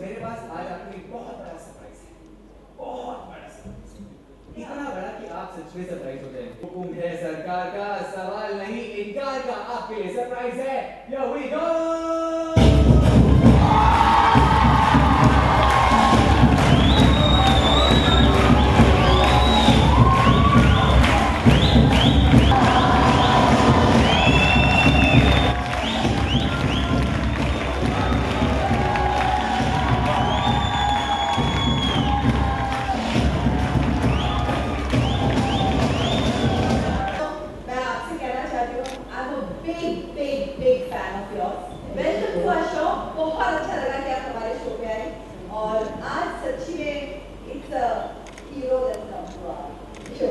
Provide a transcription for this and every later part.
मेरे पास आज आपके लिए बहुत बड़ा सरप्राइज है, बहुत बड़ा सरप्राइज, इतना बड़ा कि आप सच में सरप्राइज हो जाएंगे। हुकुम है सरकार का, सवाल नहीं इनकार का, आपके लिए सरप्राइज है। Here we go! big fan of yours. Welcome to our show. बहुत अच्छा लगा कि आप हमारे शो पे आए और आज सच्ची में it's a hero that's come to our show.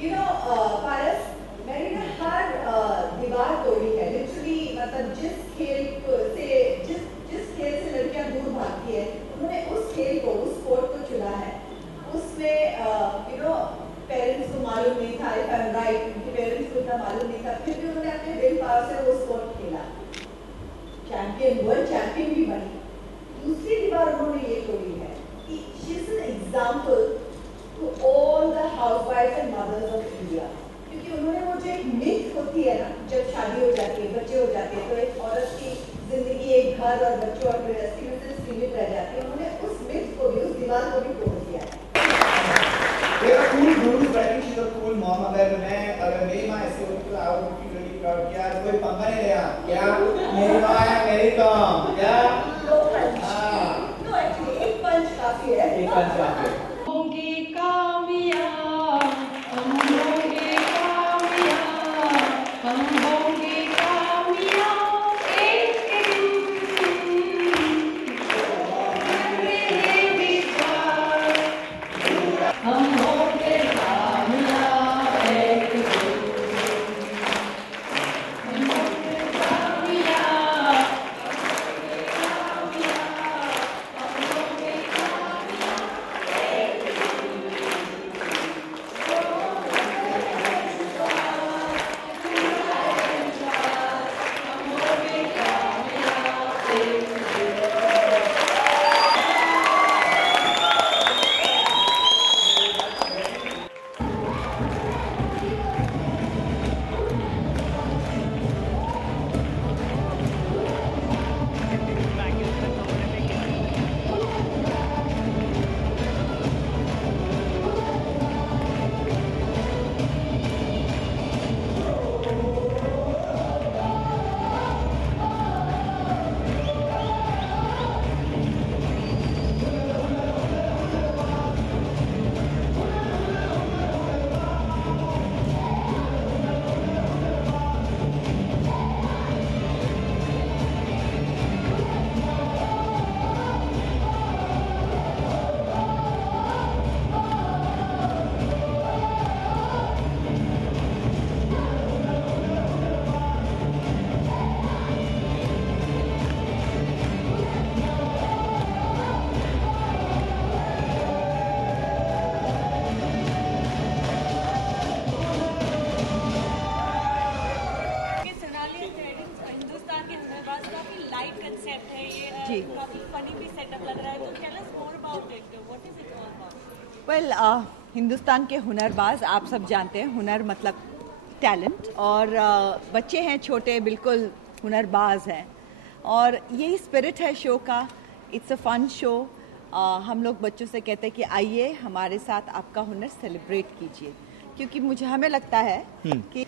You know, पारस, मैंने ना हर दीवार तोड़ी है. Literally, मतलब जिस खेल से लड़कियां दूर भागती है, उन्होंने उस खेल को, उस स्पोर्ट को चुना है. उसमें you know, पेरेंट्स को मालूम नहीं था, if I'm right, उनके पेरेंट्स को इतना मालूम नहीं था, फिर भी उन्होंने अपने विल पावर से वो स्पोर्ट खेला. चैंपियन, वर्ल्ड चैंपियन भी बनी. दूसरी दीवार उन्होंने ये तोड़ी है कि she is an example to all the housewives and mothers of India. क्योंकि उन्होंने वो जो एक मिथ होती है ना, जब शादी हो जाती है, बच्चे हो जाते हैं, तो एक औरत की जिंदगी एक घर और बच्चों और गृहस्थी में से सीमित रह जाती है. उन्होंने उस मिथ को भी, उस दीवार को भी तोड़ दिया है. There are cool gurus, but I think she's a cool mom. अगर मेरी माँ ऐसे होती तो I would be really proud. क्या कोई पंगा नहीं लिया? क्या मेरी माँ है मेरी कम? क्या? दो पंच. No, actually एक पंच काफी है. एक पंच काफी है. होंगे कामयाब, हम होंगे कामयाब, हम होंगे कामयाब एक दिन. मेरे विचार, हम होंगे कामयाब एक दिन. हम होंगे कामयाब, हम होंगे काफी फनी भी सेटअप लग रहा है, तो tell us more about it. What is it all about? Well, Hindustan के हुनरबाज आप सब जानते हैं. हुनर मतलब टैलेंट, और बच्चे हैं छोटे, बिल्कुल हुनरबाज हैं, और यही स्पिरिट है शो का. It's a fun show. हम लोग बच्चों से कहते हैं कि आइए हमारे साथ आपका हुनर सेलिब्रेट कीजिए, क्योंकि हमें लगता है कि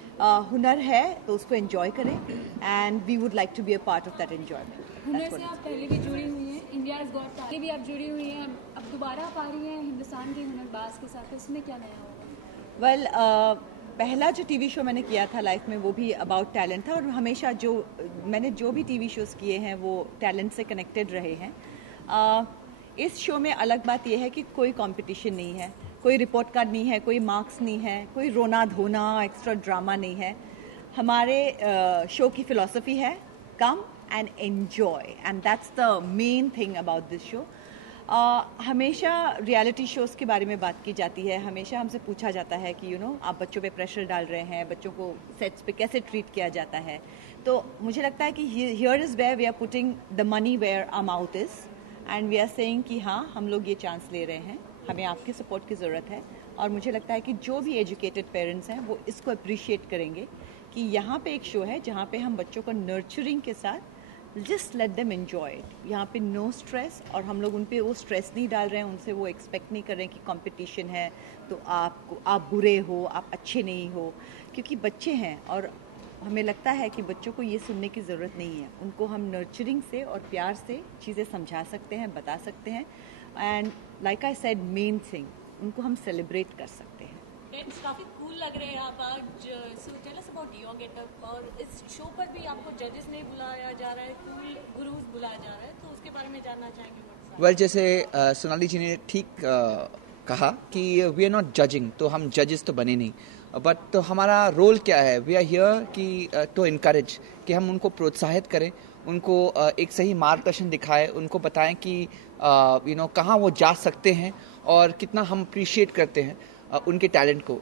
हुनर है तो उसको एंजॉय करें, and we would like to be a part of that enjoyment. हुनर से आप पहले भी जुड़ी हुई हैं, इंडियाज़ गॉट टैलेंट भी आप जुड़ी हुई हैं, अब दोबारा आप आ रही हैं हिंदुस्तान के हुनरबाज के साथ, इसमें क्या नया होगा? वेल, पहला जो टीवी शो मैंने किया था लाइफ में, वो भी अबाउट टैलेंट था, और हमेशा मैंने जो भी टीवी शोज़ किए हैं वो टैलेंट से कनेक्टेड रहे हैं. इस शो में अलग बात यह है कि कोई कंपटीशन नहीं है, कोई रिपोर्ट कार्ड नहीं है, कोई मार्क्स नहीं है, कोई रोना धोना एक्स्ट्रा ड्रामा नहीं है. हमारे शो की फिलॉसफी है come and enjoy, and that's the main thing about this show. हमेशा रियलिटी शोज़ के बारे में बात की जाती है, हमेशा हमसे पूछा जाता है कि आप बच्चों पे प्रेशर डाल रहे हैं, बच्चों को सेट्स पे कैसे ट्रीट किया जाता है। तो मुझे लगता है कि here is where we are putting the money where our mouth is, and we are saying कि हाँ, हम लोग ये चांस ले रहे हैं, हमें आपकी सपोर्ट की ज़रूरत है। और मुझे लगता है कि जो भी एजुकेटेड पेरेंट्स हैं वो इसको अप्रिशिएट करेंगे कि यहाँ पे एक शो है जहाँ पे हम बच्चों को नर्चरिंग के साथ just let them enjoy it. यहाँ पे नो स्ट्रेस, और हम लोग उन पे वो स्ट्रेस नहीं डाल रहे हैं, उनसे वो एक्सपेक्ट नहीं कर रहे हैं कि कंपटीशन है तो आप बुरे हो, आप अच्छे नहीं हो, क्योंकि बच्चे हैं और हमें लगता है कि बच्चों को ये सुनने की ज़रूरत नहीं है। उनको हम नर्चरिंग से और प्यार से चीज़ें समझा सकते हैं, बता सकते हैं, and like I said main thing, उनको हम सेलिब्रेट कर सकते हैं। फ्रेंड्स काफ़ी कूल लग रहे हैं आप आज। So tell us about your getup, और इस शो पर भी आपको जजेस नहीं बुलाया जा रहा है, कूल गुरुज बुलाया जा रहा है, तो उसके बारे में जानना चाहेंगे। वेल, जैसे सोनाली जी ने ठीक कहा कि वी आर नॉट जजिंग, तो हम जजेस तो बने नहीं, बट तो हमारा रोल क्या है, वी आर हियर कि टू इनकरेज, कि हम उनको प्रोत्साहित करें, उनको एक सही मार्गदर्शन दिखाएं, उनको बताएं कि कहाँ वो जा सकते हैं और कितना हम अप्रिशिएट करते हैं उनके टैलेंट को।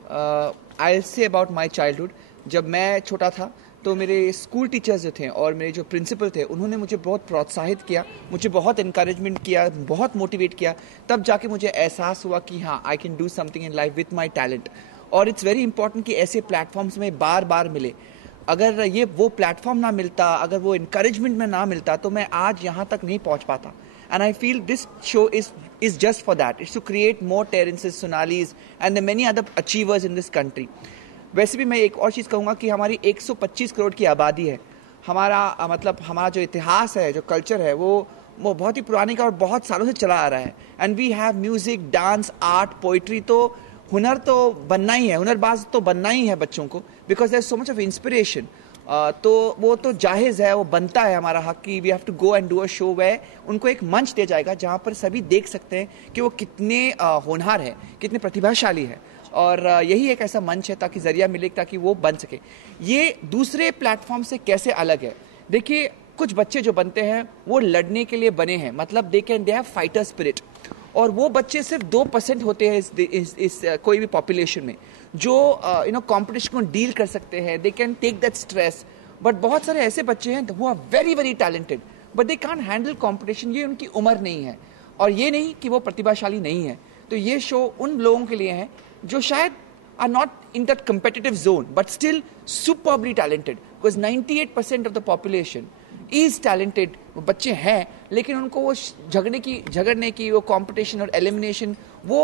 I will say about my childhood, जब मैं छोटा था तो मेरे स्कूल टीचर्स जो थे और मेरे जो प्रिंसिपल थे, उन्होंने मुझे बहुत प्रोत्साहित किया, मुझे बहुत इनकरेजमेंट किया, बहुत मोटिवेट किया, तब जाके मुझे एहसास हुआ कि हाँ, I can do something in life with my talent. और इट्स वेरी इंपॉर्टेंट कि ऐसे प्लेटफॉर्म्स में बार बार मिले। अगर ये वो प्लेटफॉर्म ना मिलता, अगर वो इनकरेजमेंट में ना मिलता, तो मैं आज यहाँ तक नहीं पहुँच पाता। And I feel this show is just for that. It's to create more Terrences, Sonalis and the many other achievers in this country. वैसे भी मैं एक और चीज़ कहूँगा कि हमारी 125 करोड़ की आबादी है। हमारा जो इतिहास है, जो कल्चर है, वो बहुत ही पुराने का और बहुत सालों से चला आ रहा है। And we have music, dance, art, poetry, तो हुनर तो बनना ही है, हुनरबाज तो बनना ही है बच्चों को, because there is so much of inspiration. तो वो तो जायज़ है, वो बनता है हमारा हक कि we have to go and do a show where उनको एक मंच दिया जाएगा जहाँ पर सभी देख सकते हैं कि वो कितने होनहार है, कितने प्रतिभाशाली है, और यही एक ऐसा मंच है ताकि जरिया मिले ताकि वो बन सके। ये दूसरे प्लेटफॉर्म से कैसे अलग है? देखिए, कुछ बच्चे जो बनते हैं वो लड़ने के लिए बने हैं, मतलब दे हैव फाइटर स्पिरिट, और वो बच्चे सिर्फ 2% होते हैं इस कोई भी पॉपुलेशन में जो कंपटीशन को डील कर सकते हैं, they can take that stress. But बहुत सारे ऐसे बच्चे हैं who are very very talented but they can't handle competition. ये उनकी उम्र नहीं है, और ये नहीं कि वो प्रतिभाशाली नहीं है। तो ये शो उन लोगों के लिए है जो शायद are not in that competitive zone but still superbly talented, because 98% of the population is talented। वो बच्चे हैं, लेकिन उनको वो झगड़ने की वो कंपटीशन और एलिमिनेशन, वो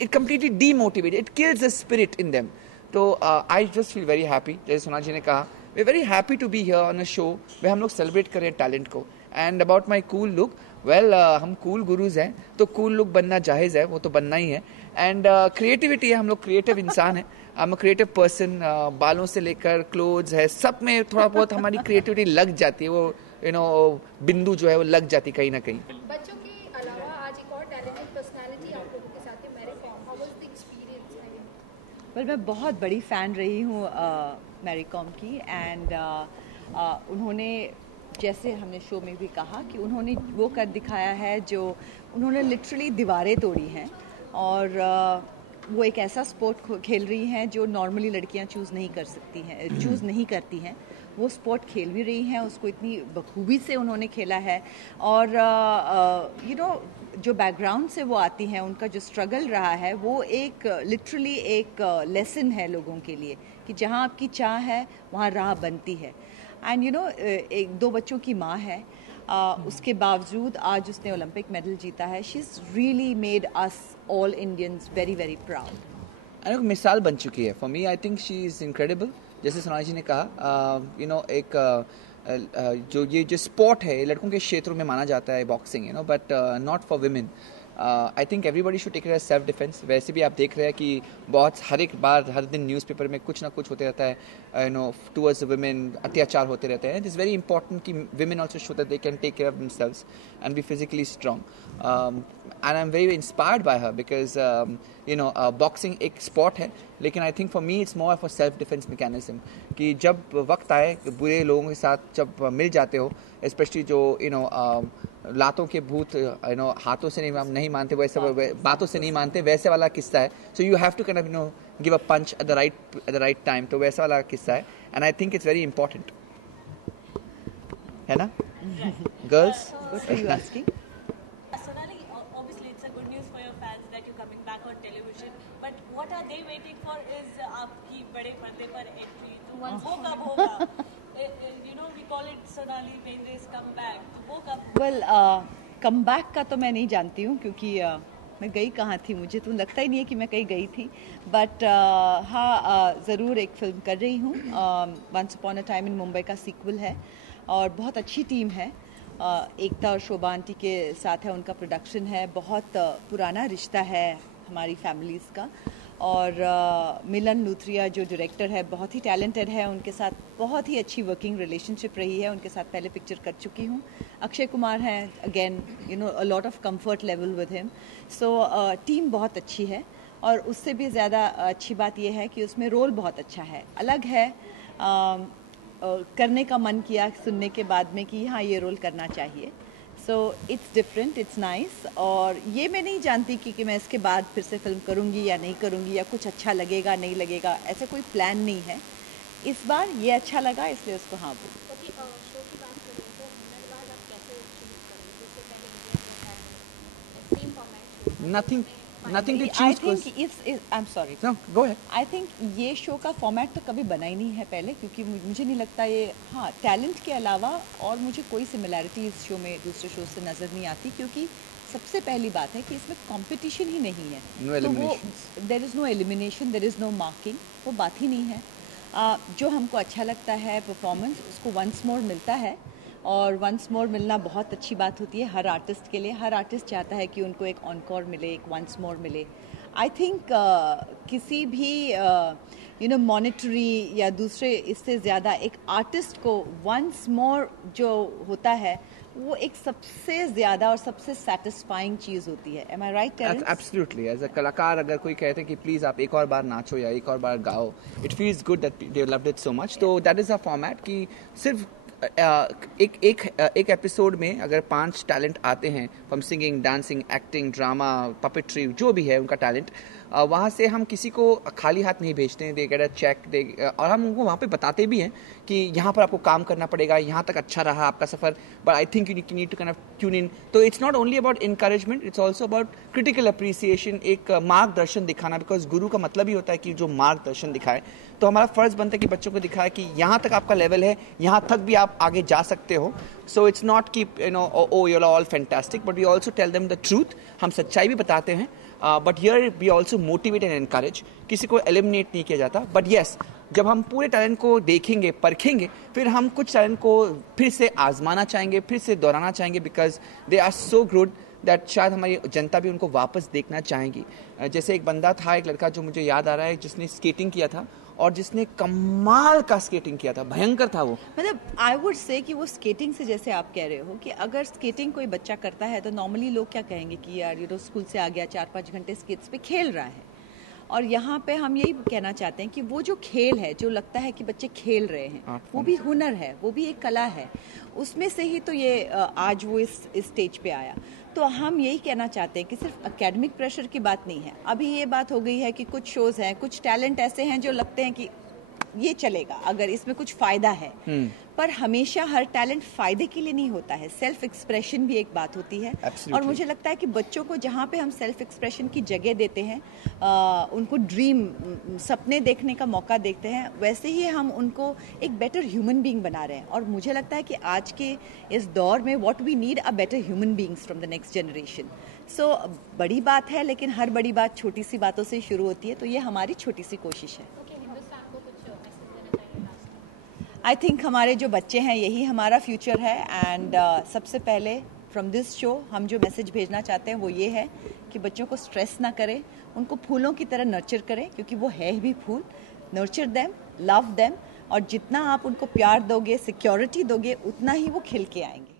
it completely demotivate, it kills the spirit in them. तो I just feel very happy, जैसे सोना जी ने कहा, we are very happy to be here on a show where हम लोग सेलिब्रेट करें टैलेंट को। And about my cool look, well, हम cool gurus हैं, तो कूल लुक बनना जायज़ है, वो तो बनना ही है। एंड क्रिएटिविटी है, हम लोग क्रिएटिव इंसान हैं, I am a creative person. बालों से लेकर क्लोथ्स है, सब में थोड़ा बहुत हमारी क्रिएटिविटी लग जाती है, वो बिंदु जो है वो लग जाती कहीं ना कहीं। बच्चों के अलावा आज एक और टैलेंटेड पर्सनालिटी आप लोगों के साथ है, Mary Kom. How was the experience? Well, मैं बहुत बड़ी फ़ैन रही हूँ मैरी कॉम की, एंड उन्होंने, जैसे हमने शो में भी कहा, कि उन्होंने वो कर दिखाया है जो उन्होंने लिटरली दीवारें तोड़ी हैं, और वो एक ऐसा स्पोर्ट खेल रही हैं जो नॉर्मली लड़कियां चूज़ नहीं करती हैं। वो स्पोर्ट खेल भी रही हैं, उसको इतनी बखूबी से उन्होंने खेला है, और जो बैकग्राउंड से वो आती हैं, उनका जो स्ट्रगल रहा है, वो एक लिटरली एक लेसन है लोगों के लिए कि जहाँ आपकी चाह है वहाँ राह बनती है। एंड एक 2 बच्चों की माँ है, उसके बावजूद आज उसने ओलंपिक मेडल जीता है। She is really made us all Indians very very proud. एक मिसाल बन चुकी है for me. I think she is incredible. जैसे सोनाली जी ने कहा, जो स्पोर्ट है लड़कों के क्षेत्रों में माना जाता है boxing, but not for women. I think everybody should take it as self defence. वैसे भी आप देख रहे हैं कि हर दिन न्यूज़पेपर में कुछ ना कुछ होते रहता है, टुवर्ड्स वुमेन अत्याचार होते रहते हैं। इट इज़ वेरी इंपॉर्टेंट कि women also show that they can take care of themselves and be physically strong. And I am very inspired by her, because boxing एक स्पोर्ट है, लेकिन I think for me it's more of a self defence mechanism, कि जब वक्त आए बुरे लोगों के साथ जब मिल जाते हो, स्पेशली जो लातों के भूत हाथों से नहीं मानते, वैसे बातों से नहीं मानते, वैसे वाला किस्सा है. So you have to kind of give a punch at the right time. तो वैसा वाला किस्सा है. And I think it's very important, है ना girls? What are you asking? Sonali, obviously it's a good news for your fans that you're coming back on television. But what are they waiting for is आपकी बड़े पर्दे पर entry. तो वो कब होगा? We call it Sonali Bendra's comeback. तो वो कब? Well, comeback का तो मैं नहीं जानती हूँ क्योंकि मैं गई कहाँ थी, मुझे तो लगता ही नहीं है कि मैं कहीं गई थी. बट हाँ, ज़रूर एक फिल्म कर रही हूँ. Once upon a time in Mumbai का सीक्वल है और बहुत अच्छी टीम है. एकता और शोभा आंटी के साथ है, उनका प्रोडक्शन है. बहुत पुराना रिश्ता है हमारी फैमिलीज़ का. और मिलन लूथरिया जो डायरेक्टर है बहुत ही टैलेंटेड है, उनके साथ बहुत ही अच्छी वर्किंग रिलेशनशिप रही है. उनके साथ पहले पिक्चर कर चुकी हूँ. अक्षय कुमार हैं, again a lot of comfort level with him. So team बहुत अच्छी है. और उससे भी ज़्यादा अच्छी बात यह है कि उसमें रोल बहुत अच्छा है, अलग है. करने का मन किया सुनने के बाद में कि हाँ ये रोल करना चाहिए. So it's different, it's nice. और ये मैं नहीं जानती कि मैं इसके बाद फिर से फिल्म करूँगी या नहीं करूँगी, या कुछ अच्छा लगेगा नहीं लगेगा, ऐसा कोई प्लान नहीं है. इस बार ये अच्छा लगा इसलिए उसको हाँ बोल. Nothing to I choose. think I'm sorry. No, go ahead. I think ये शो का फॉर्मेट तो कभी बना ही नहीं है पहले, क्योंकि मुझे नहीं लगता ये, हाँ टैलेंट के अलावा और मुझे कोई सिमिलैरिटी इस शो में दूसरे शो से नज़र नहीं आती. क्योंकि सबसे पहली बात है कि इसमें कंपटीशन ही नहीं है. No तो वो eliminations. There is no elimination, there is no marking, वो बात ही नहीं है. जो हमको अच्छा लगता है परफॉर्मेंस, उसको वंस मोर मिलता है. और वंस मोर मिलना बहुत अच्छी बात होती है हर आर्टिस्ट के लिए. हर आर्टिस्ट चाहता है कि उनको एक ऑनकोर मिले, एक वंस मोर मिले. आई थिंक किसी भी मॉनेटरी या दूसरे इससे ज़्यादा एक आर्टिस्ट को वंस मोर जो होता है वो एक सबसे ज़्यादा और सबसे सेटिस्फाइंग चीज़ होती है. Am I right? Absolutely. As a कलाकार अगर कोई कहते हैं कि प्लीज आप एक और बार नाचो या एक और बार गाओ, it feels good that they loved it so much. तो दैट इज अ फॉर्मेट कि सिर्फ एक एपिसोड में अगर 5 टैलेंट आते हैं, from singing, dancing, acting, drama, puppetry, जो भी है उनका टैलेंट, वहाँ से हम किसी को खाली हाथ नहीं भेजते हैं. दे गेट अ चेक, और हम उनको वहाँ पे बताते भी हैं कि यहाँ पर आपको काम करना पड़ेगा, यहाँ तक अच्छा रहा आपका सफ़र, but I think you need to kind of tune in. तो it's not only about encouragement, it's also about critical appreciation, एक मार्गदर्शन दिखाना. बिकॉज गुरु का मतलब ही होता है कि जो मार्गदर्शन दिखाए. तो हमारा फ़र्ज़ बनता है कि बच्चों को दिखाए कि यहाँ तक आपका लेवल है, यहाँ तक भी आप आगे जा सकते हो. सो इट्स नॉट कि oh you are all fantastic, but we also tell them the truth. हम सच्चाई भी बताते हैं, but here we also motivate and encourage. किसी को एलिमिनेट नहीं किया जाता. बट येस, जब हम पूरे टैलेंट को देखेंगे, परखेंगे, फिर हम कुछ टैलेंट को फिर से आजमाना चाहेंगे, फिर से दोहराना चाहेंगे, because they are so good that शायद हमारी जनता भी उनको वापस देखना चाहेंगी. जैसे एक बंदा था, एक लड़का जो मुझे याद आ रहा है, जिसने स्केटिंग किया था और जिसने कमाल का स्केटिंग किया था, भयंकर था वो. मतलब आई वुड से कि वो स्केटिंग से, जैसे आप कह रहे हो कि अगर स्केटिंग कोई बच्चा करता है तो नॉर्मली लोग क्या कहेंगे कि यार स्कूल से आ गया, 4-5 घंटे स्केट्स पे खेल रहा है. और यहाँ पे हम यही कहना चाहते हैं कि वो जो खेल है, जो लगता है कि बच्चे खेल रहे हैं, वो भी हुनर है, वो भी एक कला है. उसमें से ही तो ये आज वो इस स्टेज पे आया. तो हम यही कहना चाहते हैं कि सिर्फ एकेडमिक प्रेशर की बात नहीं है. अभी ये बात हो गई है कि कुछ शोज़ हैं, कुछ टैलेंट ऐसे हैं जो लगते हैं कि ये चलेगा अगर इसमें कुछ फ़ायदा है. पर हमेशा हर टैलेंट फ़ायदे के लिए नहीं होता है. सेल्फ एक्सप्रेशन भी एक बात होती है. और मुझे लगता है कि बच्चों को जहाँ पे हम सेल्फ एक्सप्रेशन की जगह देते हैं, उनको ड्रीम, सपने देखने का मौका देते हैं, वैसे ही हम उनको एक बेटर ह्यूमन बीइंग बना रहे हैं. और मुझे लगता है कि आज के इस दौर में what we need a better human beings from the next generation. So बड़ी बात है, लेकिन हर बड़ी बात छोटी सी बातों से शुरू होती है. तो ये हमारी छोटी सी कोशिश है. आई थिंक हमारे जो बच्चे हैं यही हमारा फ्यूचर है. एंड सबसे पहले फ्रॉम दिस शो हम जो मैसेज भेजना चाहते हैं वो ये है कि बच्चों को स्ट्रेस ना करें, उनको फूलों की तरह नर्चर करें, क्योंकि वो है भी फूल. नर्चर देम, लव देम, और जितना आप उनको प्यार दोगे, सिक्योरिटी दोगे, उतना ही वो खिल के आएंगे.